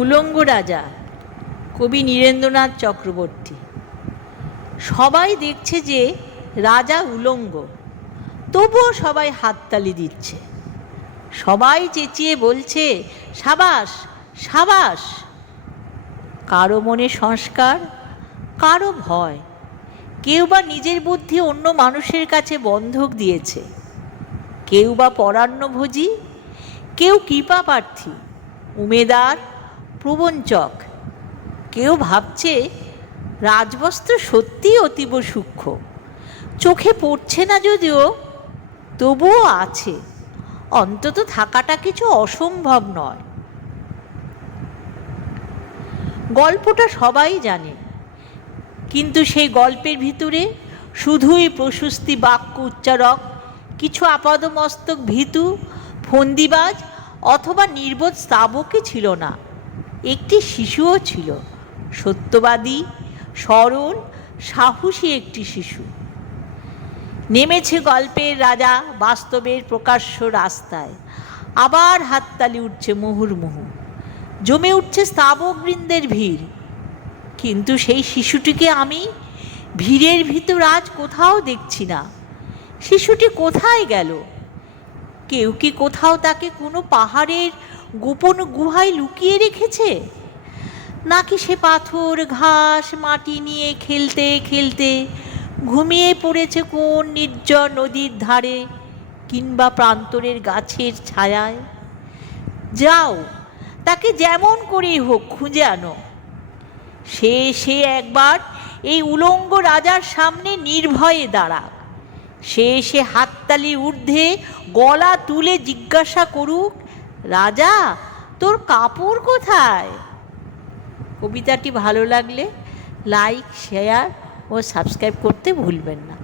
উলঙ্গ রাজা, কবি নীরেন্দ্রনাথ চক্রবর্তী। সবাই দেখছে যে রাজা উলঙ্গ, তবুও সবাই হাততালি দিচ্ছে। সবাই চেঁচিয়ে বলছে, সাবাস সাবাস। কারো মনে সংস্কার, কারো ভয়, কেউ বা নিজের বুদ্ধি অন্য মানুষের কাছে বন্ধক দিয়েছে, কেউ বা পরান্নভোজী, কেউ কৃপা প্রার্থী, উমেদার, প্রবঞ্চক। কেউ ভাবছে রাজবস্ত্র সত্যিই অতীব সূক্ষ্ম, চোখে পড়ছে না যদিও, তবুও আছে, অন্তত থাকাটা কিছু অসম্ভব নয়। গল্পটা সবাই জানে, কিন্তু সেই গল্পের ভিতরে শুধুই প্রশস্তি বাক্য উচ্চারক, কিছু আপাদমস্তক ভীতু, ফন্দিবাজ অথবা নির্বোধ স্তাবকই ছিল না, একটি শিশুও ছিল, সত্যবাদী, সরল, সাহসী একটি শিশু। নেমেছে গল্পের রাজা বাস্তবের প্রকাশ্য রাস্তায়। আবার হাততালি উঠছে মুহুর্মুহু, জমে উঠছে স্তাবকবৃন্দের ভিড়। কিন্তু সেই শিশুটিকে আমি ভিড়ের ভিতর আজ কোথাও দেখছি না। শিশুটি কোথায় গেল? কেউ কি কোথাও তাকে কোনো পাহাড়ের গোপন গুহায় লুকিয়ে রেখেছে? নাকি সে পাথর, ঘাস, মাটি নিয়ে খেলতে খেলতে ঘুমিয়ে পড়েছে কোন নির্জন নদীর ধারে কিংবা প্রান্তরের গাছের ছায়ায়? যাও, তাকে যেমন করেই হোক খুঁজে আনো। সে একবার এই উলঙ্গ রাজার সামনে নির্ভয়ে দাঁড়াক। সে হাততালি ঊর্ধ্বে গলা তুলে জিজ্ঞাসা করুক, রাজা, তোর কাপড় কোথায়? কবিতাটি ভালো লাগলে লাইক, শেয়ার ও সাবস্ক্রাইব করতে ভুলবেন না।